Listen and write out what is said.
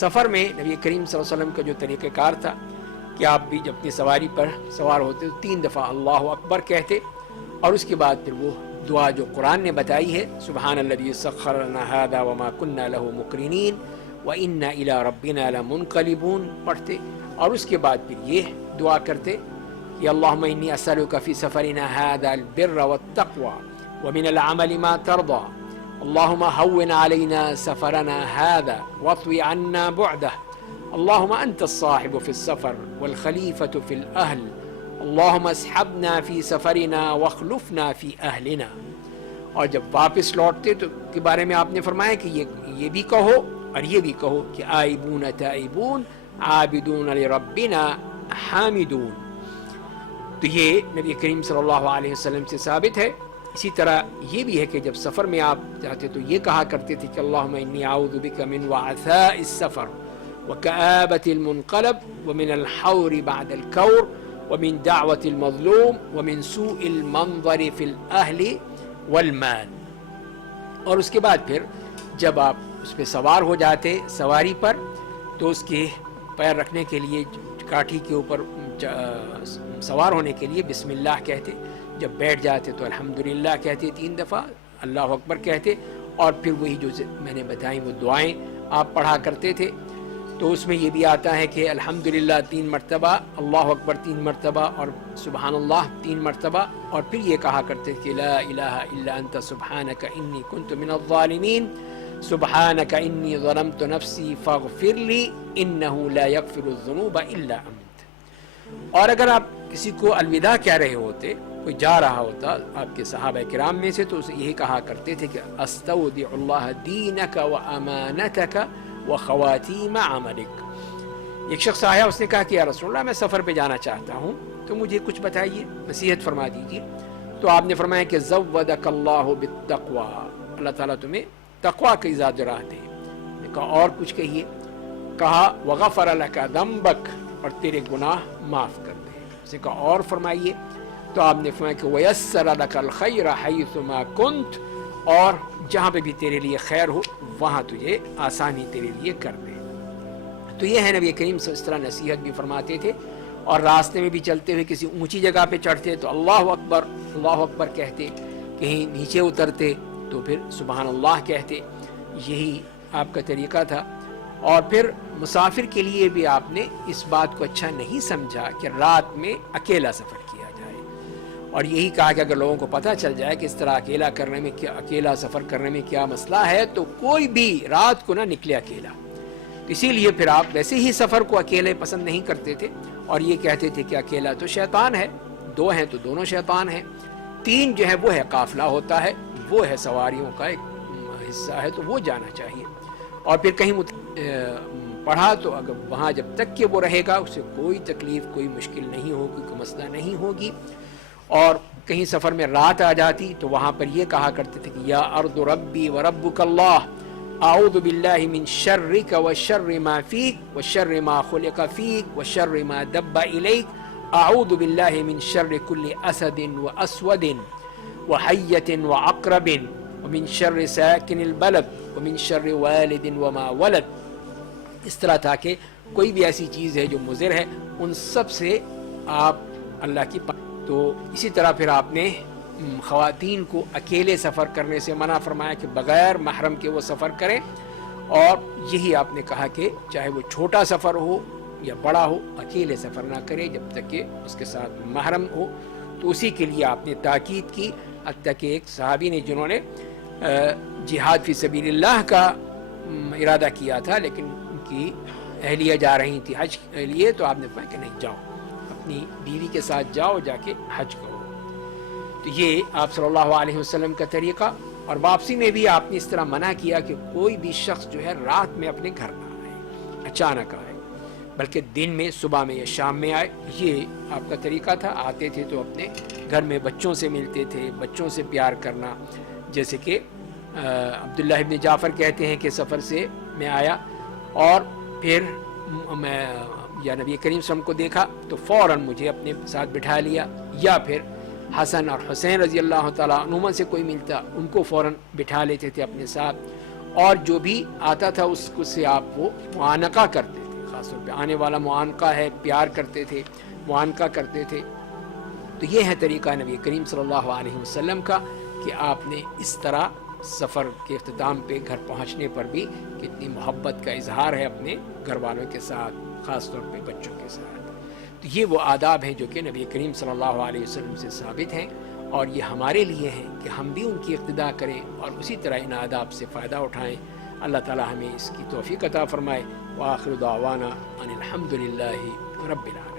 سفر میں نبی کریم صلی اللہ علیہ وسلم کا جو طریقہ کار تھا کہ آپ بھی جب اپنی سواری پر سوار ہوتے تو 3 دفعہ اللہ اکبر کہتے، اور اس کے بعد پھر وہ دعا جو قرآن نے بتائی ہے، سبحان الذی سخر لنا ھذا وما كنا له مقرنین وإنا إلی ربنا لمنقلبون پڑھتے، اور اس کے بعد پھر یہ دعا کرتے کہ اللہم انی اسألک فی سفرنا ھذا البر والتقوى ومن العمل ما ترضى اللهم هون علينا سفرنا هذا واطوي عنا بعده اللهم أنت الصاحب في السفر والخليفة في الأهل اللهم اسحبنا في سفرنا واخلفنا في أهلنا. اور جب واپس لوٹتے تو کے بارے میں آپ نے فرمایا کہ یہ بھی کہو اور یہ بھی کہو کہ آئبون تائبون عابدون لربنا حامدون. تو یہ نبی کریم صلی اللہ علیہ وسلم سے ثابت ہے. اسی طرح یہ بھی ہے کہ جب سفر میں آپ جاتے تو یہ کہا کرتے تھے کہ اللہم انی اعوذ بک من وعثاء السفر وکآبۃ المنقلب ومن الحور بعد الکور ومن دعوۃ المظلوم ومن سوء المنظر فی الاہل والمال. اور اس کے بعد پھر جب آپ اس پہ سوار ہو جاتے سواری پر تو اس کے پیر رکھنے کے لیے کاٹھی کے اوپر سوار ہونے کے لیے بسم اللہ کہتے، جب بیٹھ جاتے تو الحمدللہ کہتے 3 دفعہ، اللہ اکبر کہتے، اور پھر وہی جو میں نے بتائیں وہ دعائیں آپ پڑھا کرتے تھے. تو اس میں یہ بھی آتا ہے کہ الحمدللہ 3 مرتبہ، اللہ اکبر 3 مرتبہ، اور سبحان اللہ 3 مرتبہ، اور پھر یہ کہا کرتے تھے کہ لا الہ الا انت سبحانک انی کنت من الظالمین سبحانک انی ظلمت نفسی فاغفر لی انہ لا یغفر الذنوب الا انت. اور اگر آپ کسی کو الوداع کہہ رہے ہوتے، کوئی جا رہا ہوتا آپ کے صحابہ کرام میں سے، تو اسے یہی کہا کرتے تھے کہ استودع اللہ دینک و امانتک و خواتیم عملک. ایک شخص آیا، اس نے کہا کہ یا رسول اللہ میں سفر پہ جانا چاہتا ہوں تو مجھے کچھ بتائیے، نصیحت فرما دیجیے. تو آپ نے فرمایا کہ زودک اللہ بالتقوی، اللہ تعالیٰ تمہیں تقوی کی زیادہ راہ دے. نے کہا اور کچھ کہیے. کہا وغفر لک ذنبک، اور تیرے گناہ معاف کر دے. اس نے کہا اور فرمائیے. تو آپ نے فرمایا کہ وَيَسَّرَ لَكَ الْخَيْرَ حَيْثُ مَا كُنْتَ، اور جہاں پہ بھی تیرے لیے خیر ہو وہاں تجھے آسانی تیرے لیے کر دے. تو یہ ہے نبی کریم صلی اللہ علیہ وسلم اس طرح نصیحت بھی فرماتے تھے. اور راستے میں بھی چلتے ہوئے کسی اونچی جگہ پہ چڑھتے تو اللہ اکبر کہتے، کہیں نیچے اترتے تو پھر سبحان اللہ کہتے. یہی آپ کا طریقہ تھا. اور پھر مسافر کے لیے بھی آپ نے اس بات کو اچھا نہیں سمجھا کہ رات میں اکیلا سفر کیا جائے، اور یہی کہا کہ اگر لوگوں کو پتہ چل جائے کہ اس طرح اکیلا سفر کرنے میں کیا مسئلہ ہے تو کوئی بھی رات کو نہ نکلے اکیلا. اسی لیے پھر آپ ویسے ہی سفر کو اکیلے پسند نہیں کرتے تھے، اور یہ کہتے تھے کہ اکیلا تو شیطان ہے، 2 ہیں تو دونوں شیطان ہیں، 3 جو ہے وہ ہے قافلہ ہوتا ہے، وہ ہے سواریوں کا ایک حصہ ہے، تو وہ جانا چاہیے. اور پھر کہیں پڑھا تو اگر وہاں جب تک کہ وہ رہے گا اسے کوئی تکلیف، کوئی مشکل نہیں ہوگی، کوئی مسئلہ نہیں ہوگی. اور کہیں سفر میں رات آ جاتی تو وہاں پر یہ کہا کرتے تھے کہ یا ارض ربی و ربک اللہ اعوذ باللہ من شرک و شر ما فیک و شر ما خلق فیک و شر ما دب الیک اعوذ باللہ من شر کل اسد و اسود و حیت و عقرب ومن شر ساکن البلد ومن شر والد وما ولد. اس طرح تھا کہ کوئی بھی ایسی چیز ہے جو مضر ہے ان سب سے آپ اللہ کی تو اسی طرح پھر آپ نے خواتین کو اکیلے سفر کرنے سے منع فرمایا کہ بغیر محرم کے وہ سفر کریں. اور یہی آپ نے کہا کہ چاہے وہ چھوٹا سفر ہو یا بڑا ہو اکیلے سفر نہ کرے جب تک کہ اس کے ساتھ محرم ہو. تو اسی کے لیے آپ نے تاکید کی. حتیٰ کہ ایک صحابی نے جنہوں نے جہاد فی سبیل اللہ کا ارادہ کیا تھا لیکن ان کی اہلیہ جا رہی تھی حج کے لیے، تو آپ نے فرمایا کہ نہیں جاؤ، اپنی بیوی کے ساتھ جاؤ، جا کے حج کرو. تو یہ آپ صلی اللہ علیہ وسلم کا طریقہ. اور واپسی میں بھی آپ نے اس طرح منع کیا کہ کوئی بھی شخص جو ہے رات میں اپنے گھر نہ آئے، اچانک آئے، بلکہ دن میں، صبح میں یا شام میں آئے. یہ آپ کا طریقہ تھا. آتے تھے تو اپنے گھر میں بچوں سے ملتے تھے، بچوں سے پیار کرنا. جیسے کہ عبداللہ ابن جعفر کہتے ہیں کہ سفر سے میں آیا اور پھر میں یا نبی کریم صلی اللہ علیہ وسلم کو دیکھا تو فوراً مجھے اپنے ساتھ بٹھا لیا، یا پھر حسن اور حسین رضی اللہ تعالیٰ عنہما سے کوئی ملتا ان کو فوراً بٹھا لیتے تھے اپنے ساتھ. اور جو بھی آتا تھا اس کو سے آپ وہ معانقہ کرتے تھے، خاص طور پہ آنے والا معانقہ ہے، پیار کرتے تھے، معانقہ کرتے تھے۔ تو یہ ہے طریقہ نبی کریم صلی اللہ علیہ وسلم کا کہ آپ نے اس طرح سفر کے اختتام پہ گھر پہنچنے پر بھی کتنی محبت کا اظہار ہے اپنے گھر والوں کے ساتھ، خاص طور پہ بچوں کے ساتھ۔ تو یہ وہ آداب ہیں جو کہ نبی کریم صلی اللہ علیہ وسلم سے ثابت ہیں، اور یہ ہمارے لیے ہیں کہ ہم بھی ان کی اقتداء کریں اور اسی طرح ان آداب سے فائدہ اٹھائیں۔ اللہ تعالی ہمیں اس کی توفیق عطا فرمائے۔ وآخر دعوانا ان الحمد للہ رب العالمین۔